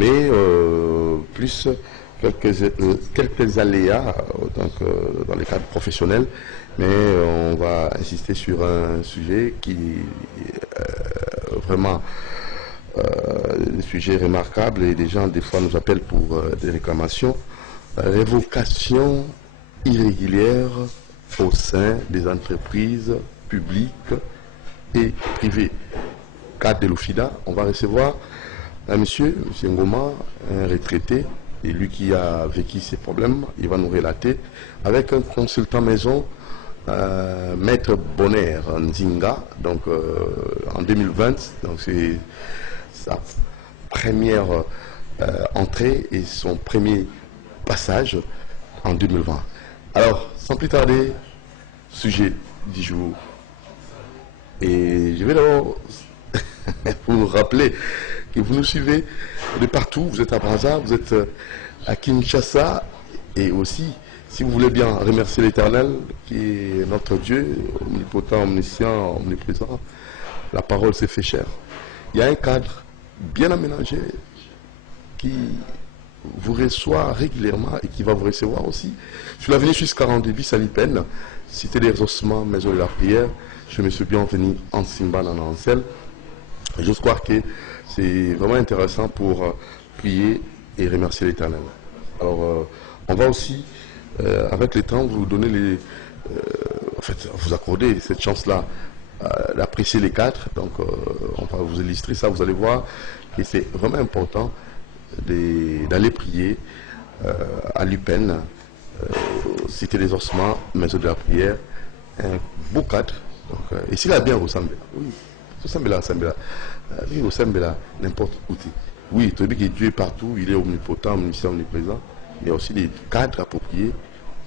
mais plus quelques aléas donc, dans les cadres professionnels, mais on va insister sur un sujet qui est vraiment un sujet remarquable et des gens des fois nous appellent pour des réclamations. Révocation irrégulière au sein des entreprises publiques et privées. Cadre de l'OFIDA, on va recevoir un monsieur Ngoma, un retraité, et lui qui a vécu ces problèmes, il va nous relater avec un consultant maison, Maître Bonner Nzinga, donc en 2020, donc c'est sa première entrée et son premier passage en 2020. Alors, sans plus tarder, sujet du jour. Et je vais d'abord vous rappeler que vous nous suivez de partout. Vous êtes à Brazza, vous êtes à Kinshasa. Et aussi, si vous voulez bien remercier l'Éternel, qui est notre Dieu, omnipotent, omniscient, omniprésent, la parole s'est fait chère. Il y a un cadre bien aménagé qui vous reçoit régulièrement et qui va vous recevoir aussi. Sur l'avenue Suisse 42 bis à Lipen, cité des ossements, maison de la prière, je me suis bienvenu en Simba dans Ansel. Je crois que c'est vraiment intéressant pour prier et remercier l'Éternel. Alors, on va aussi, avec le temps, vous donner en fait, vous accorder cette chance-là d'apprécier les quatre. Donc, on va vous illustrer ça. Vous allez voir que c'est vraiment important d'aller prier à Lupen, cité des ossements, maison de la prière, un beau cadre. Donc, et s'il a bien ressemblé, oui, ressemble là, il ressemble là, n'importe où. Oui, tu dis que Dieu est partout, il est omnipotent, omniscient, omniprésent, mais il y a aussi des cadres appropriés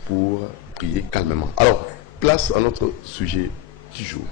pour prier calmement. Alors, place à notre sujet du jour.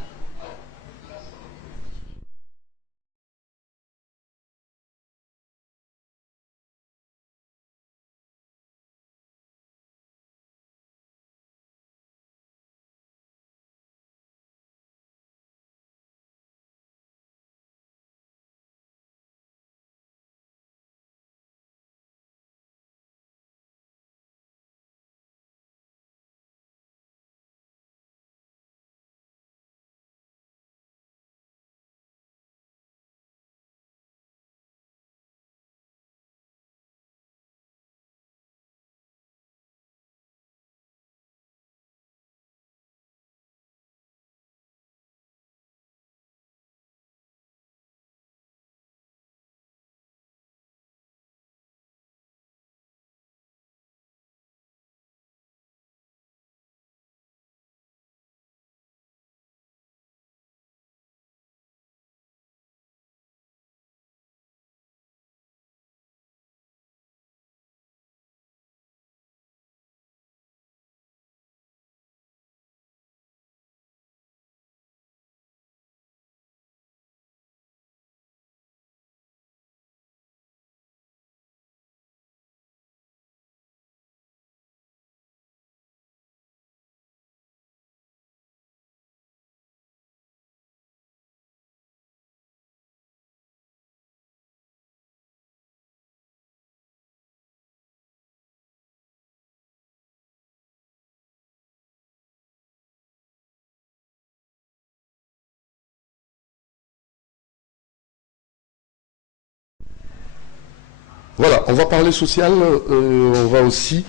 Voilà, on va parler social, on va aussi,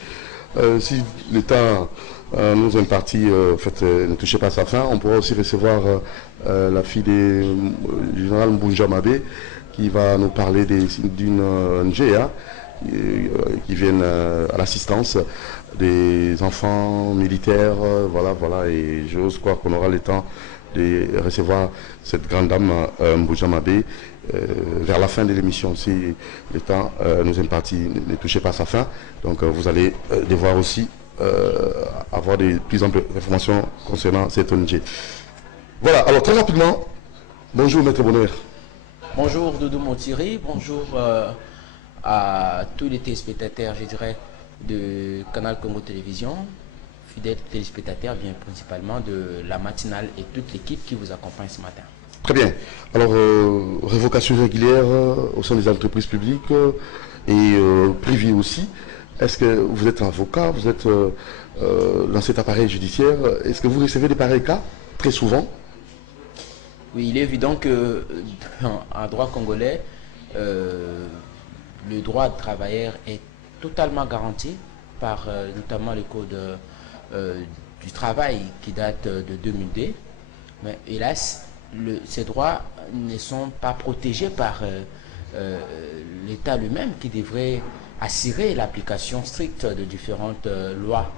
si l'État nous impartit, en fait, ne touchez pas à sa fin, on pourra aussi recevoir la fille du général Mbunja Mabé, qui va nous parler d'une NGA qui viennent à l'assistance des enfants militaires, voilà, et j'ose croire qu'on aura le temps de recevoir cette grande dame Mbunja Mabé vers la fin de l'émission, si le temps nous impartit, ne touchez pas à sa fin. Donc vous allez devoir aussi avoir des plus amples informations concernant cette ONG. Voilà, alors très rapidement, bonjour Maître Bonner. Bonjour Doudou Montiri, bonjour à tous les téléspectateurs, je dirais, de Canal Congo Télévision, fidèles téléspectateurs, bien principalement de la matinale et toute l'équipe qui vous accompagne ce matin. Très bien. Alors, révocation régulière au sein des entreprises publiques et privées aussi. Est-ce que vous êtes avocat, vous êtes dans cet appareil judiciaire? Est-ce que vous recevez des pareils cas très souvent? Oui, il est évident que en droit congolais, le droit de travailleur est totalement garanti par notamment le code du travail qui date de 2002. Mais hélas, ces droits ne sont pas protégés par l'État lui-même qui devrait assurer l'application stricte de différentes lois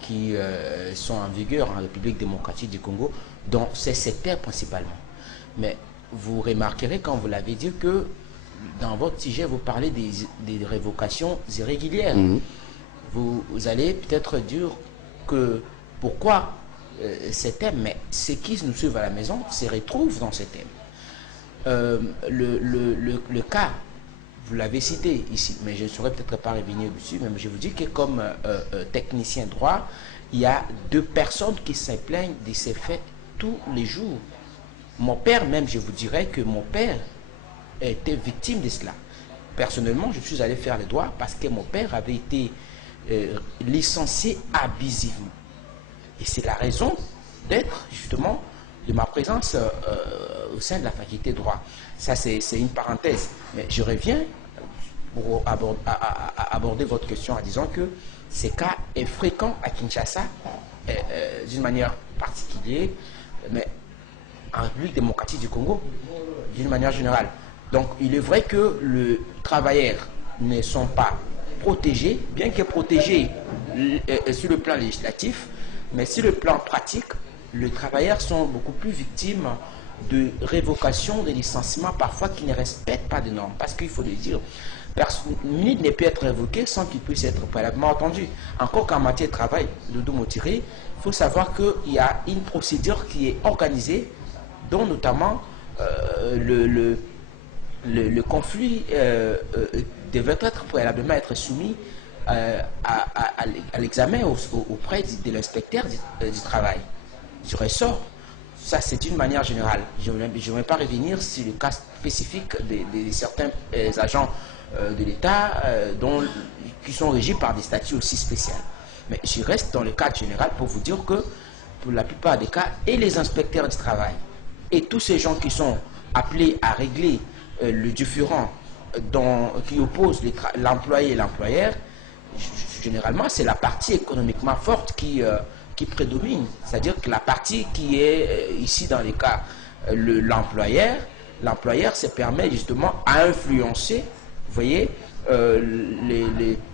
qui sont en vigueur en République démocratique du Congo, dans ces secteurs principalement. Mais vous remarquerez, quand vous l'avez dit, que dans votre sujet, vous parlez des révocations irrégulières. Vous allez peut-être dire que pourquoi ces thèmes, mais ceux qui nous suivent à la maison se retrouvent dans ces thèmes. Le cas, vous l'avez cité ici, mais je ne saurais peut-être pas revenir dessus, mais je vous dis que comme technicien droit, il y a 2 personnes qui se plaignent de ces faits tous les jours. Mon père, même, je vous dirais que mon père était victime de cela. Personnellement, je suis allé faire les droits parce que mon père avait été licencié abusivement. Et c'est la raison d'être, justement, de ma présence au sein de la faculté de droit. Ça, c'est une parenthèse. Mais je reviens pour aborder votre question en disant que ces cas est fréquent à Kinshasa, d'une manière particulière, mais en République démocratique du Congo, d'une manière générale. Donc, il est vrai que les travailleurs ne sont pas protégés, bien que protégés sur le plan législatif, mais sur le plan pratique, les travailleurs sont beaucoup plus victimes de révocation, de licenciements, parfois qui ne respectent pas de normes. Parce qu'il faut le dire, nul ne peut être révoqué sans qu'il puisse être préalablement entendu. Encore qu'en matière de travail, Doudou Montiri, il faut savoir qu'il y a une procédure qui est organisée, dont notamment le conflit devrait être préalablement être soumis à l'examen auprès de l'inspecteur du travail. Du ressort, ça c'est une manière générale. Je ne vais pas revenir sur le cas spécifique de certains agents de l'État qui sont régis par des statuts aussi spéciaux. Mais je reste dans le cadre général pour vous dire que pour la plupart des cas, et les inspecteurs du travail, et tous ces gens qui sont appelés à régler le différend qui oppose l'employé et l'employeur, généralement c'est la partie économiquement forte qui prédomine. C'est-à-dire que la partie qui est ici dans les cas l'employeur se permet justement à influencer, vous voyez,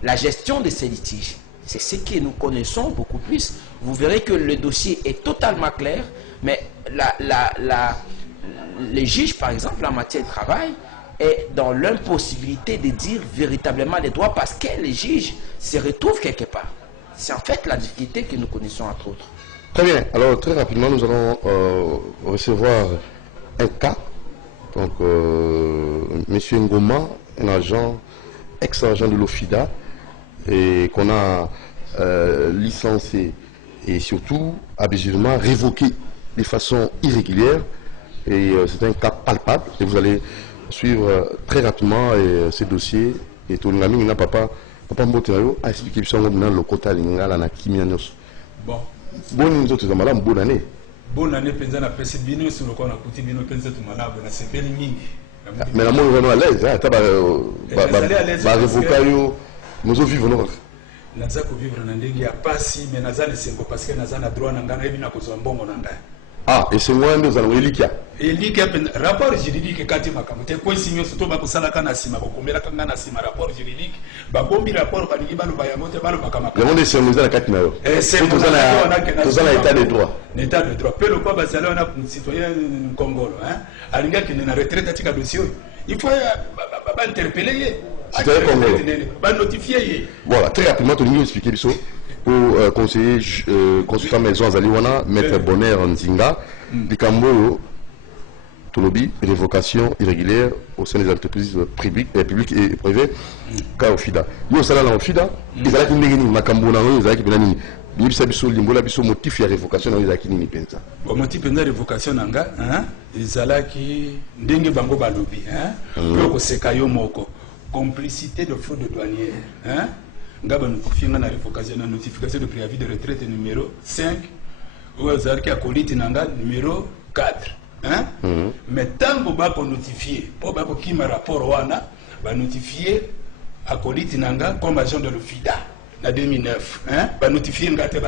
la gestion de ces litiges. C'est ce que nous connaissons beaucoup plus. Vous verrez que le dossier est totalement clair, mais les juges, par exemple, en matière de travail, est dans l'impossibilité de dire véritablement les droits parce que les juges se retrouvent quelque part. C'est en fait la difficulté que nous connaissons entre autres. Très bien. Alors, très rapidement, nous allons recevoir un cas. Donc, M. Ngoma, un agent, ex-agent de l'OFIDA, et qu'on a licencié et surtout abusivement révoqué de façon irrégulière. Et c'est un cas palpable. Et vous allez suivre très rapidement ces dossiers. Et tout le monde n'a pas Mbotenayo a expliqué que le quota lingala na kimia nyos. Bon. Bonne nous autres malades bonne année. Bonne année penza na pesi bino sur le kona kuti bino penza tu malade na sepeli mingi. Mais la monde est à l'aise hein ta ba révoquer yo nous vivons non. Naza ko vivre na ndenge ya pasi mais naza ne sembo parce que naza na droit na ngana ebi na kozwa mbongo na ndai. Ah, et c'est moi nous allons elikia. Elikia rapport juridique kati makambo te ko sinyo surtout ba kusala kana sima ko komela kana na sima rapport juridique ba bombi rapport ba lingi ba lo ba yamote ba lo ba kama. Le monde est sur nous à kati na yo. C'est tout ça na état de droit. L'état de droit. Peu le quoi ba sala on a citoyen congolais hein. Alinga qui na retraite atika dossier. Il faut ba interpeller. Citoyen congolais. Ba notifier. Voilà, très rapidement tu nous expliquer biso. Pour conseiller consultant maison Zaliwana, maître Bonheur Nzinga, Bikambo, Tolobi, révocation irrégulière au sein des entreprises publiques et privées, car au FIDA. Nous, ça là au FIDA, ils allaient qui n'égénie, Makambo, ils allaient qui n'égénie. bibisa biso limbola biso motif ya révocation na ezalaki nini penza. Bon motif penza révocation nanga ezalaki ndenge bango balobi po koseka yo moko complicité de fraude douanière nga banotifie nga na révocation na notification de préavis de retraite numéro 5 oyo ezalaki akoliti nanga numéro 4 mais ntango bakonotifie mpo bakokima rapport wana banotifie akoliti nanga comme agent de l'OFIDA na 2009 banotifie nga te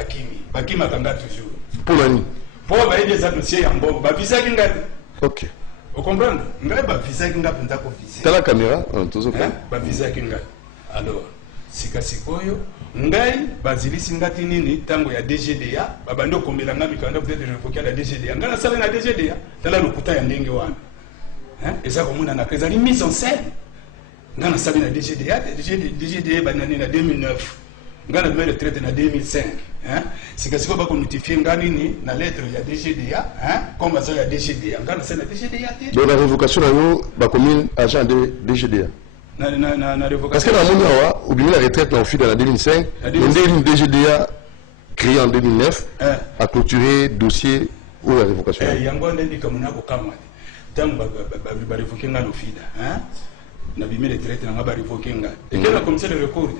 bakimaka nga toujours mpo nani mpo bayebi eza dossier ya mbongo bavisaki nga te. Ok, ocomprendre ngai bavisaki nga mpenza kovise tala caméra tozoka bavisaki nga. Alors sikasikoyo ngai bazilisi nga ti nini ntango ya DGDA babandi okomela nga mikanda peut-être révoquer la DGDA nga nasala na DGDA tala lokuta ya ndenge wana eza komonana ka ezali mise en scène nga nasali na DGDA banani na 2009 nga na retraite na 2005 sikasikoyo bakonotifie nga nini na lettre ya DGDA comme baza ya DGDA nga nasali na DGDA te. donc la révocation na yo bakomi agent de DGDA na révocation parce que na moni awa obimi la retraite na ofida na 2005 ndenge DGDA créé en 2009 a clôturé dossier ou la révocation yango nde ndikamona kokamwa te ntango barévoke nga na ofida na bimi retraite nanga barévoke nga eke na commissaire de recours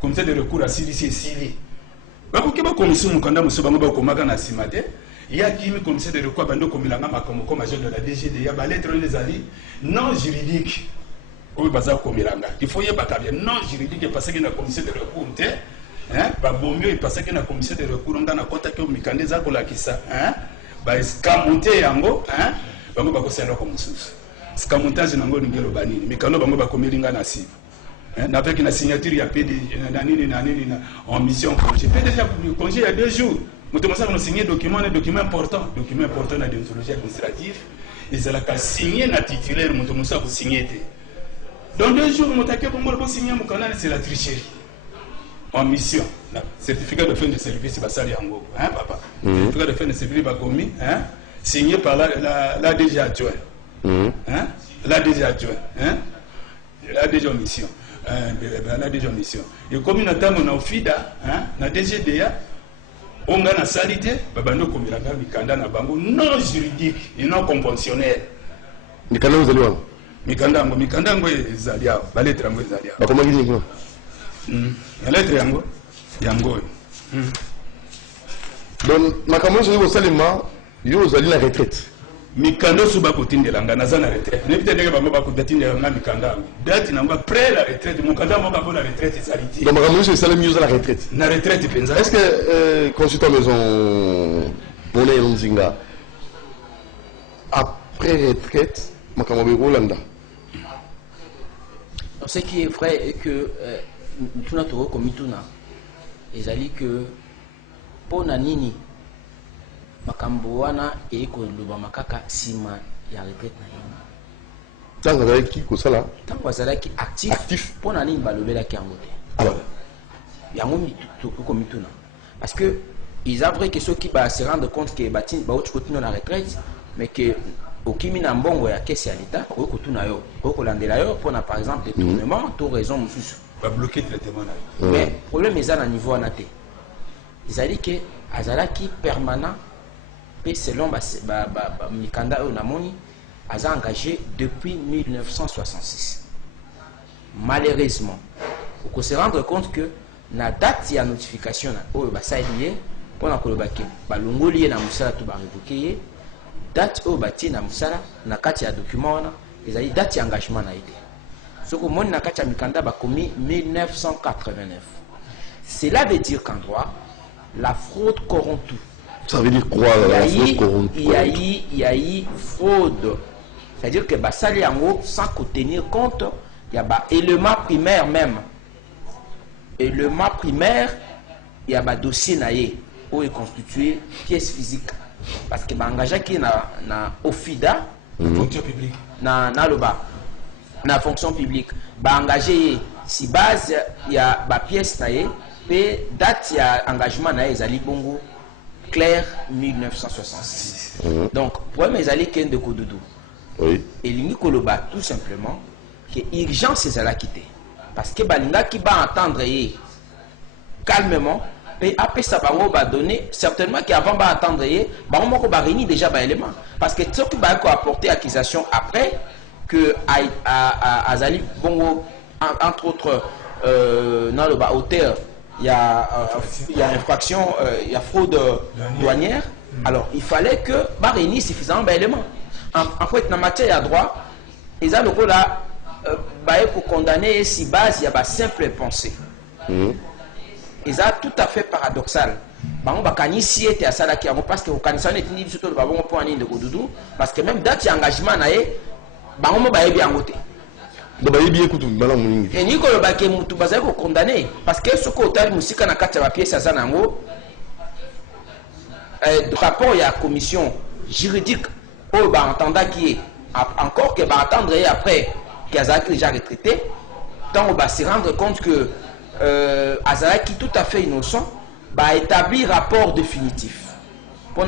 commissaire de recours asilisi esili bakoki bakomisi mokanda mosusu bango bakomaka na nsima te yakimi commissaire de recours abandi okomelanga makambo comme agent de la DGDA balettre oyo ezali non juridique oyo baza komelanga il faut yebaka bien non juridique epasaki na commissaire de recours te babombi oyo epasaki na commissaire de recours nga nakotaki oyo mikanda eza kolakisa baescamonte yango bango bakosendako mosusu scamontage nango olingi eloba nini mikanda bango bakomeli nga na nsima avec la signature ya PD na nini en mission congé déjà congé il y a 2 jours moto mosaka no signer document important na déontologie administrative ezalaka signer na titulaire moto mosaka ko signer te. Dans 2 jours, mon taquet pour moi, signer mon canal, c'est la tricherie. En mission, certificat de fin de service, Bassali Ango, papa. Certificat de fin de service, Bakomi, signé par la DG adjoint. La DG adjoint, la DG en mission. La DG en mission. Et comme nous avons un FIDA, la DGDA, on a la salité, Babano Komiranga, Mikanda, Nabango, non juridique et non conventionnel. Mikanda, vous allez mikandango ezali awa baletre yango ezali awa bakomaki nini kuna lettre yango donc makambo oyo kosalema yo ozali na retraite mikanda oso bakotindelanga naza na retraite nebi te ndenge bango bakotindelanga mikanda yango date nango après la retraite mokanda yango bango na retraite ezali te donc makambo oyo esalemi yo oza na retraite na retraite mpenza. est ce que consultant maison Bonaye Nzinga après retraite makambo bekolanda. Ce qui est vrai est que tout notre komituna ezali que pona nini makambo wana eko loba makaka sima ya retraite na yini tango azalaki kosala tango azalaki actif pona nini balobelaki yango te yango komituna parce que ils avouent que ceux qui se rendent compte que batin baouti continue na retraite mais que okimi na mbongo ya kesi ya l'État okotuna yo okolandela yo pona par exemple détournement to raison mosusu ba bloquer traitement na mais problème eza na niveau wana te ezali que azalaki permanent pe selon mikanda oyo namoni aza engagé depuis 1966 malheureusement faut se rendre compte que na date ya notification na oyo basali ye pona koloba ke balongoli ye na mosala to barevoke ye date au bâti na musala na kati ya document wana ezali date ya engagement na ite soko moni na kati ya mikanda bakomi 1989. Cela veut dire qu'en droit la fraude corrompt tout. Ça veut dire quoi la fraude corrompt? Il y a eu fraude, c'est à dire que basali yango sans tenir compte il y a élément primaire même élément primaire il y a dossier naé où est constitué pièce physique. Parce que engagé qui na OFIDA fonction publique na loba na fonction publique engagé si base il y a ba pièce taillée pe date ya engagement na ezali bongo clair 1966. Donc problème ezali kende kodudu oui et lingi koloba tout simplement que urgence ezala quitté parce que balinga qui va entendre calmement et après ça va donner certainement qu'avant va attendre bango va réunir déjà ba élément parce que ce qui va apporter accusation après que Azali bongo entre autres dans le bas hauteur il y a infraction il y a fraude douanière. Alors il fallait que va réunir suffisamment d'éléments en fait dans matière de droit ils ont le coup là pour condamner si base il y a pas simple pensée. Et ça tout à fait paradoxal. Bango bakani si était à ça là qui parce que kanisa n'est ni surtout le babon point de Kodoudou parce que même date engagement na bango ba bien ngoté. Do ba bien kutu bala muningi. Et ni ko le baké mutu baza ko condamner parce que ce ko tal musika na kati ya pièce ça nango rapport il y a commission juridique au ba entendant qui est encore que va attendre après qu'Azaki déjà retraité tant on va se rendre compte que Azaki tout à fait innocent va établir rapport définitif pour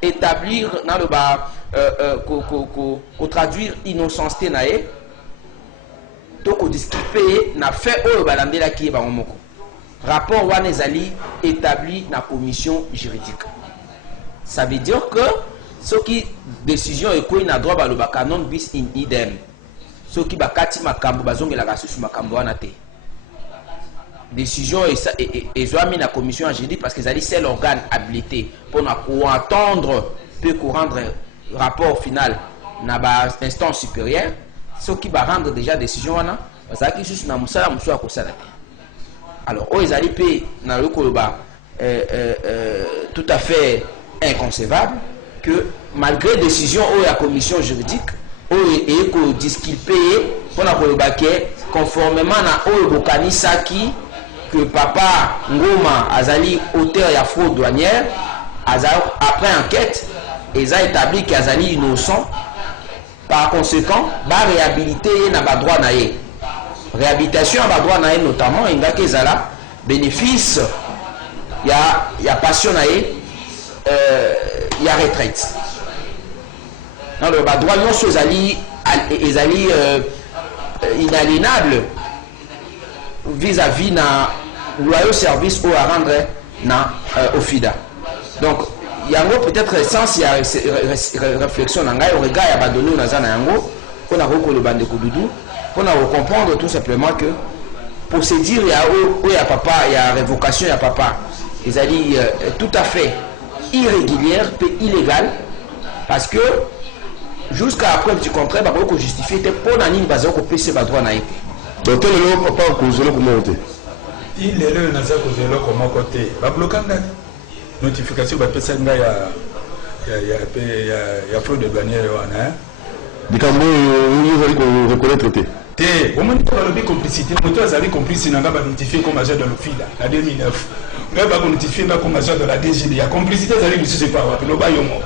établir dans le bas traduire innocenceté naé donc disculper n'a fait au balandela qui est ba moko rapport wanezali établi na commission juridique ça veut dire que ce qui décision est quoi na droit ba le canon bis in idem ce qui ba kati makambo bazongela ka susu makambo wana te décision et mis la commission juridique parce que c'est l'organe habilité pour entendre peut rendre rapport final dans l'instance supérieure ce qui va rendre déjà décision parce que juste na musala musu akosala alors ils allaient payer dans le koloba tout à fait inconcevable que malgré décision de la commission juridique et que disculper pour la koloba conformément à Bokani Saki que papa Ngoma Azali auteur de fraude douanière après enquête ils ont établi qu'Azali innocent par conséquent va réhabiliter na ba droit naé réhabilitation à ba droit naé notamment il y a kezala bénéfice il y a passion naé il y a retraite dans le ba droit non Azali inaliénable vis-à-vis na loyal service ou à rendre na au FIDA. Donc il y a peut-être sens il y a réflexion nanga au regard ya badonné na zana yango pour na ko le bande Kodoudou pour na comprendre tout simplement que procédure il y a papa il y a révocation il y a papa ils a dit tout à fait irrégulière et illégale parce que jusqu'à la preuve du contraire ba ko justifier te pour na nini bazo ko PC ba droit na été. Donc tel le papa ko zelo ko monter. Il est là na za ko zelo ko mo côté. Ba blokanga notification ba pesa nga ya fraude douanière wana. Bikambo vous allez ko reconnaître te. Te, au moins pas le complicité, moto azali complice n'a pas notifié comme agent de l'OFIDA en 2009. Mais pas notifié comme agent de la DGD. Il y a complicité azali ne sais pas wa no ba yo mo.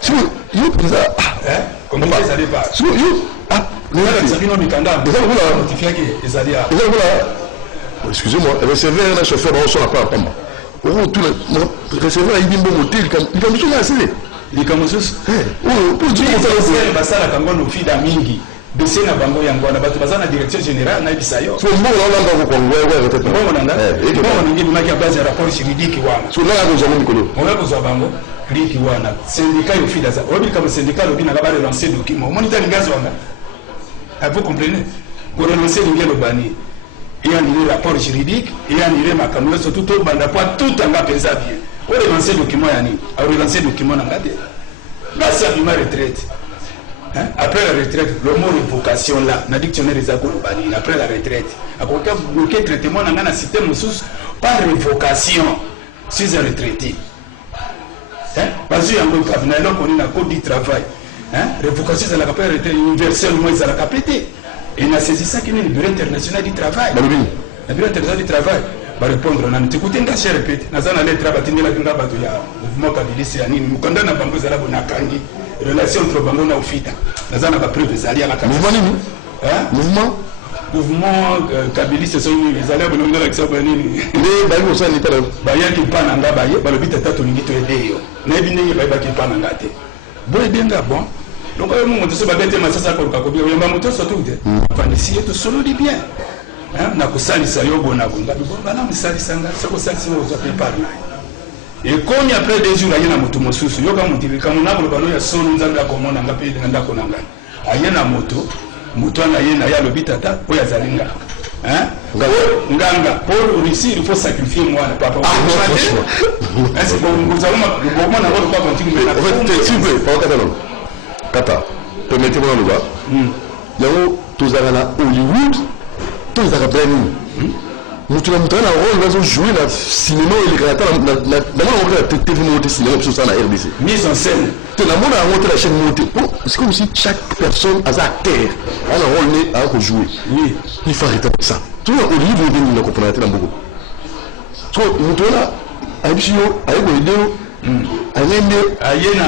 Si vous ça complicité azali pas. Si vous excusez-moi, recevez un chauffeur dans la part. Recevez un bimbo motel, il a besoin d'asseoir. Il a besoin pour dire que basala kango no fida mingi. Bese na bango yango na bato bazana direction générale na bisayo. So mbo na ngamba ko ngwe peut-être. Mbo na ngamba. Mbo ngi maki base rapport juridique wana. So na ko zamu mikolo. On a besoin bango. Liki wana. Syndicat yo fida za. Obi comme syndicat lobi na ba relancer document. Moniteur ngazo wana. Vous comprenez? Pour relancer le bani, il y a un rapport juridique, il y a un makambo, surtout tout en gars pensa bien. Pour relancer le document, à relancer le document, là, c'est une retraite. Après la retraite, le mot révocation là, dans le dictionnaire des bani, après la retraite, à côté bloquer traitement dans un système sous par révocation, si un retraité. Parce que on a un code du travail. Révocation de la capacité universellement ils ont la capacité et on a saisi ça qui est le bureau international du travail. Le bureau international du travail va répondre on a écouté une chère répète na zana lettre batini la kinga bato ya mouvement kabilisi ya nini mukanda na bango zala bona kangi relation entre bango na ofita na zana ba preuve zali ya mouvement nini mouvement kabilisi so ni zali ya bona na kisaba nini le bayi osa ni tala baya ki pana nga baye ba le bita tatu ngito edeyo na bine ba ki pana ngate boy benga bon donc on monte sur babete masasa ko ka ko bien ba moto surtout de ici tout solo dit bien na kosalisa yo bonako ngabi bana misalisa nga soko salisa yo za prepare na et comme après 2 jours ayena moto mosusu yo ka mutilika monako le bano ya solo nzanga komona ngapi ndako nanga ayena moto ana yena ya lobitata oya zalinga nganga pour réussir il faut sacrifier moi papa est-ce que vous allez comment on va continuer en fait s'il vous plaît pas catalan kata permettez-moi le gars yango tozala Hollywood tozala brand mutu na mutana rôle nazo jouer na cinéma et les créateurs na on va TV monter cinéma sur ça na RDC mise en scène te na mona monter la chaîne monter c'est comme si chaque personne a sa terre a un rôle né à jouer oui il faut arrêter ça tout le Hollywood vient de comprendre na beaucoup so mutu na abisio ayego ideo ayena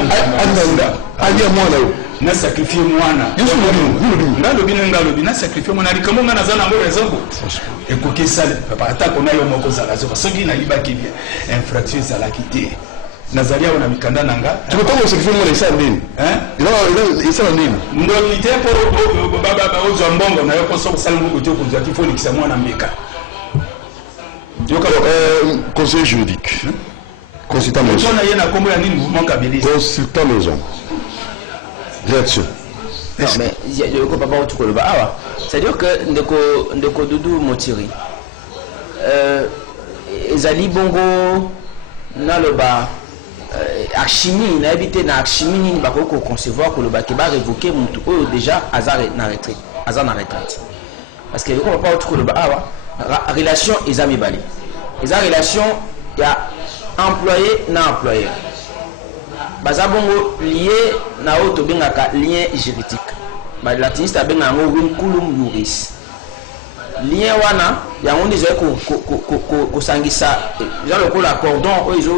mwana yo na sacrifier mwana ngalobi na sacrifier mwana likambo ngana zana ngo raison et koki sale papa atako na yo moko zala zo soki na libaki bien infraction za la quitter nazalia ona mikanda nanga tu peux pas sacrifier mwana isa ndini il isa ndini ndo quitter pour baba ozo mbongo na yo ko so sala ngo to ko jati fo likisa mwana mbeka conseil juridique consultant maison consultant maison réaction. Non mais je ne pas tout le bas. C'est-à-dire que ndeko Doudou Motiri ezali bongo na le bas archimie na habité na archimie ni ba ko concevoir que le bas qui va révoquer mutu oyo déjà azar na retraite parce que ko pas tout le bas relation ezami bali eza relation ya employé na employeur baza bongo lié na auto bengaka lien juridique ba latiniste benga ngo vinculum juris lien wana yango ndizo ko sangisa genre lokola cordon ezo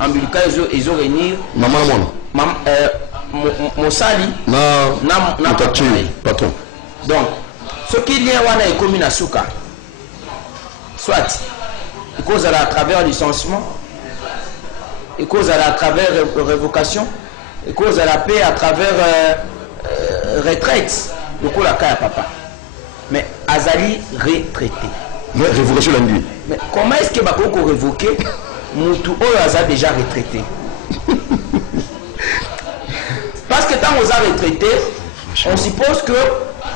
umbilical ezo réunir maman mosali na patron donc ce qui lien wana est commun à suka soit il cause à travers licenciement, il cause à travers révocation, il cause à la paix à travers retraite. Le coup la cas à papa. Mais Azali retraité. Mais révocation lundi. Mais comment est-ce que Bakoko révoqué Moutou Oyaza déjà retraité? Parce que tant qu'on a retraité, on suppose que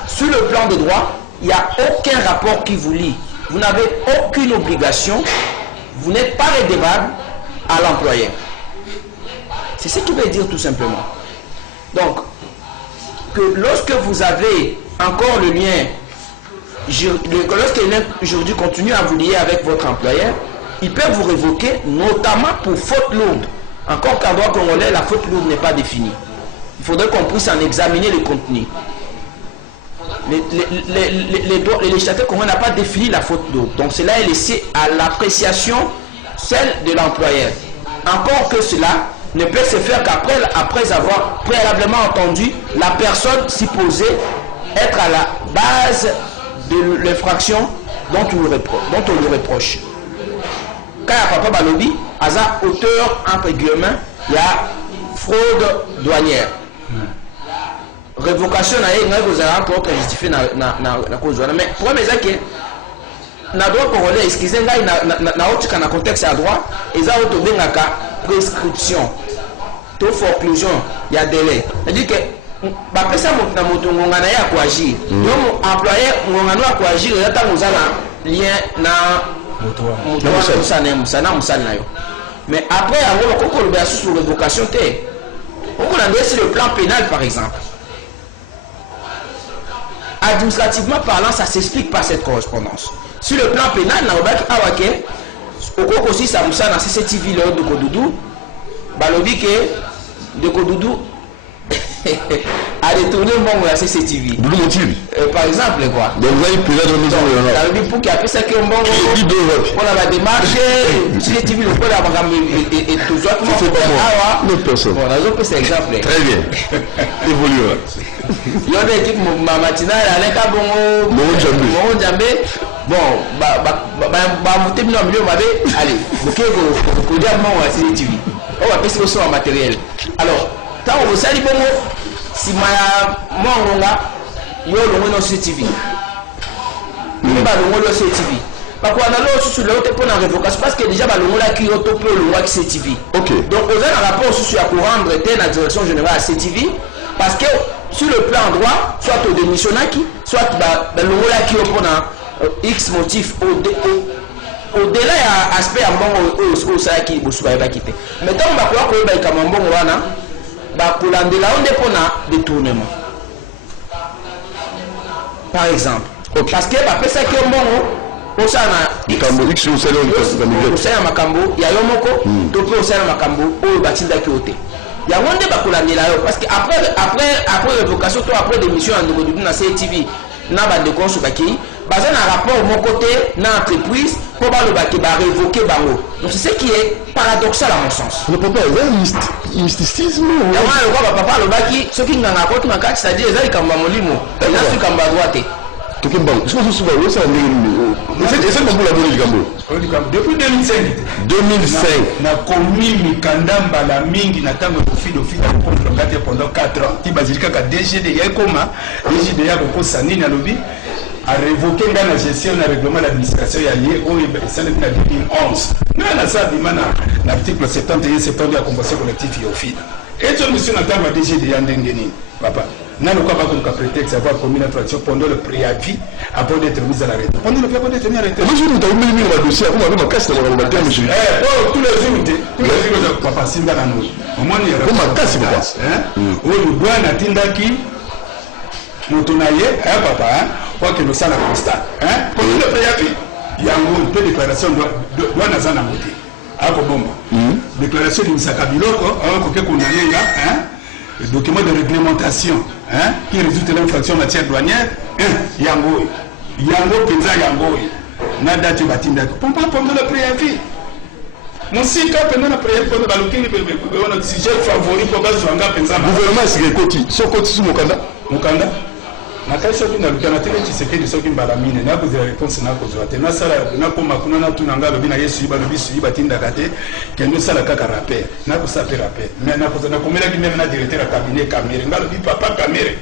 sur le plan de droit, il n'y a aucun rapport qui vous lie. Vous n'avez aucune obligation, vous n'êtes pas redevable à l'employeur. C'est ce qui veut dire tout simplement. Donc, que lorsque vous avez encore le lien, lorsque le lien juridique continue à vous lier avec votre employeur, il peut vous révoquer, notamment pour faute lourde. Encore qu'en droit congolais, la faute lourde n'est pas définie. Il faudrait qu'on puisse en examiner le contenu. Les législateurs congolais n'ont pas défini la faute lourde. Donc cela est laissé à l'appréciation, celle de l'employeur. Encore que cela ne peut se faire qu'après avoir préalablement entendu la personne supposée être à la base de l'infraction dont on lui reproche. Quand il y a Papa Balobi, Aza auteur entre guillemets, il y a fraude douanière. Révocation vous avez encore justifié la cause. Mais pour moi, c'est que na droit congolais, excusez moi, na autre qu'un contexte à droit, ils ont autour d'une prescription, toute forclusion, il y a délai. C'est-à-dire que bah ça na moto ngana ya ko agir. Donc employé ngana ko agir, il y a tant lien na moto na yo. Mais après avoir le concours de sur révocation té. On a sur le plan pénal par exemple. Administrativement parlant, ça s'explique par cette correspondance. Sur le plan pénal, au cours aussi, ça moussa dans CCTV de Kodoudou, Balobi de Kodoudou a détourné mon CCTV. Par exemple, quoi. Donc, vous avez plus de maison. Pour qu'il y ait ça qui est bon, on va démarcher, CCTV, le code et tout ça. C'est pas moi. Une autre personne. Bon, on a cet exemple. Très bien. Évolue. Il y a des équipes matinale, Aleka Bongo, Moron Djambé. Bon, vous terminez en milieu, allez, vous dire moi à CCTV. On va passer aussi en matériel. Alors, tant que vous savez, si moi, il y a le CCTV. pe balongolo CTV bakwa na lo susu le pour la révocation parce que déjà balongola ki auto pe longwa ki CTV. OK. Donc aux un rapport susu à rendre la direction générale à CTV parce que sur le plan droit soit au démissionnaki soit balongola ki pour na X motif au-delà ya aspect ambongo au ça qui bosuba ba kité. Mais tant bakwa ko ba kamambongo wana ba kulandela onde pona détournement. Par exemple, okay. Parce que après ça qui est bon, au sein makambo X au sein de makambo, il y a yomoko, donc au sein de makambo, au batinda qui ote. Il y a monde ba kulandela yo parce que après révocation toi après démission en niveau na CTV na ba de konsu baki, baza na rapport mon côté na entreprise pour ba le baki ba révoquer bango. Donc c'est ce qui est paradoxal à mon sens. Le papa est un mysticisme. Ya mwana kwa papa le baki ce qui nganga ko tuna kati c'est-à-dire ezali kamba molimo. Na su kamba droite. Depuis 2005 na commis mikandamba la mingi na tango fido pendant 4 ans qui bazilika ka DGD ya koma DGD ya ko sanini na lobi a révoqué la gestion na règlement d'administration ya yé o ça depuis 2011 na ça bimana l'article 71 70 ya convention collective ya ofida et je me suis na tango DGD ya ndengeni papa. N'a le pas comme prétexte avoir commis l'infraction pendant le préavis avant d'être mis à l'arrêt. Pendant le préavis d'être mis à l'arrêt. Moi, je vous ai mis le dossier. Vous m'avez ma casse dans le matin, monsieur. Tous les jours, papa, c'est dans la nuit. Au moins, il y a ma casse, papa. Où le bois n'a tindaki, Motonaye, papa, quoi que nous ça la constat. Pendant le préavis, il y a une peu de déclaration de Nazana Moti. À Kobomba. Déclaration de Moussa Kabiloko, qu'on a le document de réglementation qui résulte de l'infraction en matière douanière, Yango, Penza Yango, Nada Tubatinda, pendant le préavis. Mon sika pendant le préavis, pendant le sujet favori pour Bazouanga Penza. Gouvernement, c'est Koti, son Koti sous Mokanda. Mokanda. Na kaisha kuna alternative chisekedi soki mbalamine na ko réponse na ko zoate na sala na ko makuna na tunanga lobi na Yesu iba lobi su iba tinda kate kendo sala kaka rappel na ko sape rappel mais na ko na komela ki même na directeur à cabinet Kamere ngalo bi papa Kamere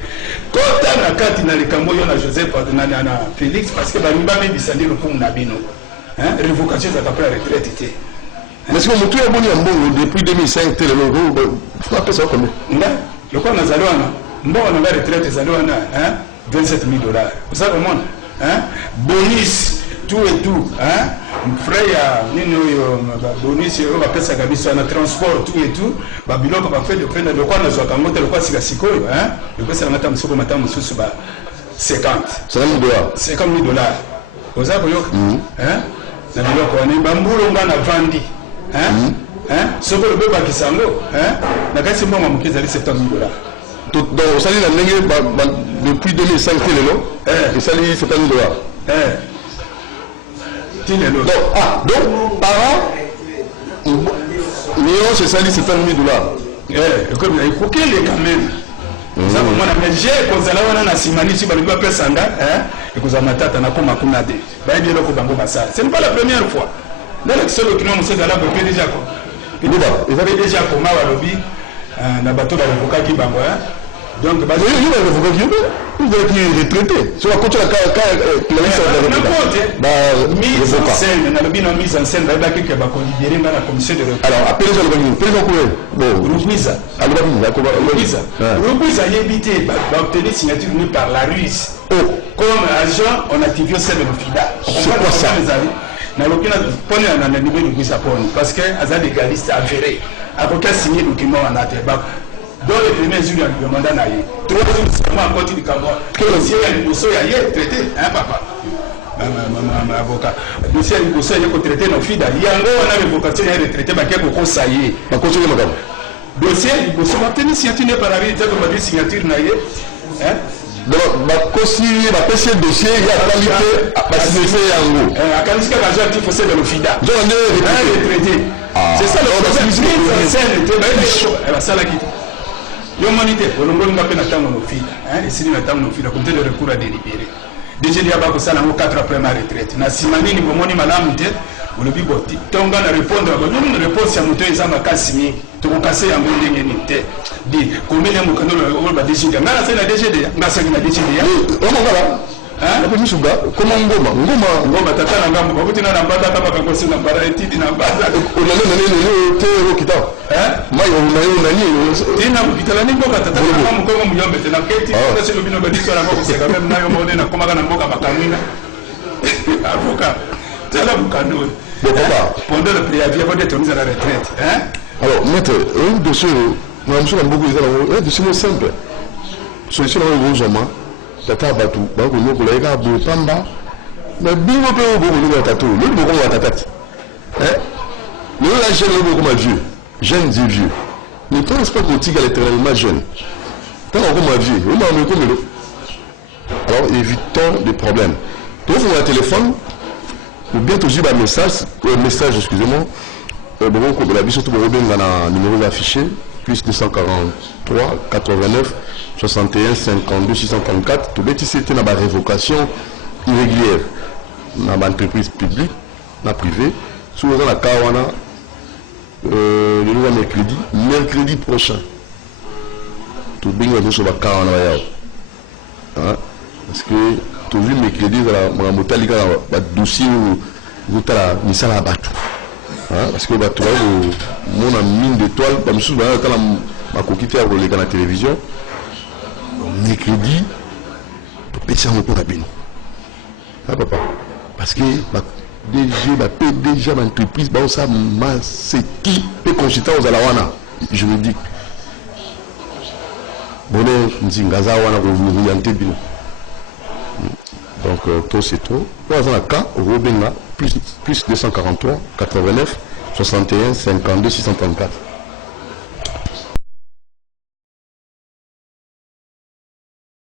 kota na kati na likambo yo na Joseph na Félix parce que ba mimba me bisandi le pour na bino révocation za après retraite était mais si on mutu ya boni mbongo depuis 2005 tele logo faut appeler ça comme nda le quoi na zalwana mbongo na retraite zalwana $27,000. Vous savez comment bonus, tout et tout. Frère, bonus, on va passer à la transport, tout et tout. Babylone, on va faire de prendre le quoi, on a joué à Kamote, le quoi, c'est la psycho. Le quoi, c'est la matin, sur le matin, on se bat 50. $50,000. $50,000. Vous savez comment na biloko wana bambulu ngana vandi soko le beba kisango na kasi mbongo mukeza ali $70,000. Donc, ça dit la depuis 2005, et ça dit $70,000. Donc, par an, c'est ça dit $70,000. Il faut qu'il y ait quand même. Ça, moi, j'ai conservé un simani, si vous avez fait ça, et que vous avez matata, na koma kunade. Ce n'est pas la première fois. Dans le seul document, nous sommes là, vous avez déjà quoi. Vous avez déjà comment à lobby, na bateau d'avocat qui bango. Donc, vous avez été retraité. Sur la côte de la mise en scène, mise en scène, la commission de recours. Alors, appelez le président. Rubiza. Rubiza a évité d'obtenir signature par la Russie. Comme agent, on active celle de l'OFIDA. C'est quoi ça? Parce que Azad légaliste avéré. Avocat signé le document en Atebak. Dans les premiers jours du mandat, 3 jours seulement à côté du Cameroun. Que le dossier a été traité, papa. Avocat. Le dossier a été traité dans le FIDA. Il y a un avocat qui a été traité, mais qui ça y est. Le dossier a été signature par la vérité, comme on dit signature. Donc, le dossier, il y a la qualité à signer en haut. À qualité d'agent, il faut c'est de le FIDA. C'est ça le problème. L'humanité, on ne peut pas attendre nos filles. Et si nous attendons nos filles, comme tel le recours à délibérer. Déjà, il y a pas que ça, nous 4 après ma retraite. Na simani ni bomoni malamute, on le biboti. Tonga na répondre, nous réponse à monter les amas cassimi. Tu vas casser un bon dégainité. Dis, combien de mots que nous avons décidé. Mais c'est la DGD, mais c'est la DGD. On va là. Après Misuga, comment Ngoma tata na ngambo babuti na mbanda kama kakosi na bara etidi na mbanda. Onale te kita. Mai onani tina kitala ningo tata na ngambo ko muyombe te na keti na silo bino badiswa na ngoko seka même nayo mone na koma kana mboka bakamwina. Avoka. Tala bukano. Pendant le préavis avant d'être mis à la retraite, Alors, maître, un dossier, nous avons beaucoup de dossier simple. Solution au Zoma, Tata Batou, Bakou Noko, Laïka, Botamba, mais Bingo Péo, Bogo, Tatou, le Bogo à Tatat. Le la jeune, le Bogo, vieux, jeune et vieux. Ne pense pas qu'au tigre est éternellement jeune. Tant qu'on m'a vieux, on m'a mis comme le. Alors, évitons des problèmes. Donc, vous avez un téléphone, ou bien toujours un message, excusez-moi, la vie surtout pour le numéro affiché, plus 243 89 61 52 634. Tout le monde c'était dans la révocation irrégulière dans l'entreprise publique, dans la privée. Souvent dans la Kawana, le nouveau mercredi prochain. Tout le monde sur la Kawana. Parce que tout le mercredi, dans la motalika, dans le dossier où vous avez la mission à battre. Parce que mon mine d'étoiles, je suis à la télévision. Mercredi, je vais pour la bine. Papa. Parce que déjà l'entreprise, c'est qui peut consulter aux Alawana. Je me dis. Bonheur, Nzingaza, Wana, vous orientez bien. Donc, tout c'est trop. Pour le cas, Robin, plus 243 89 61 52 634.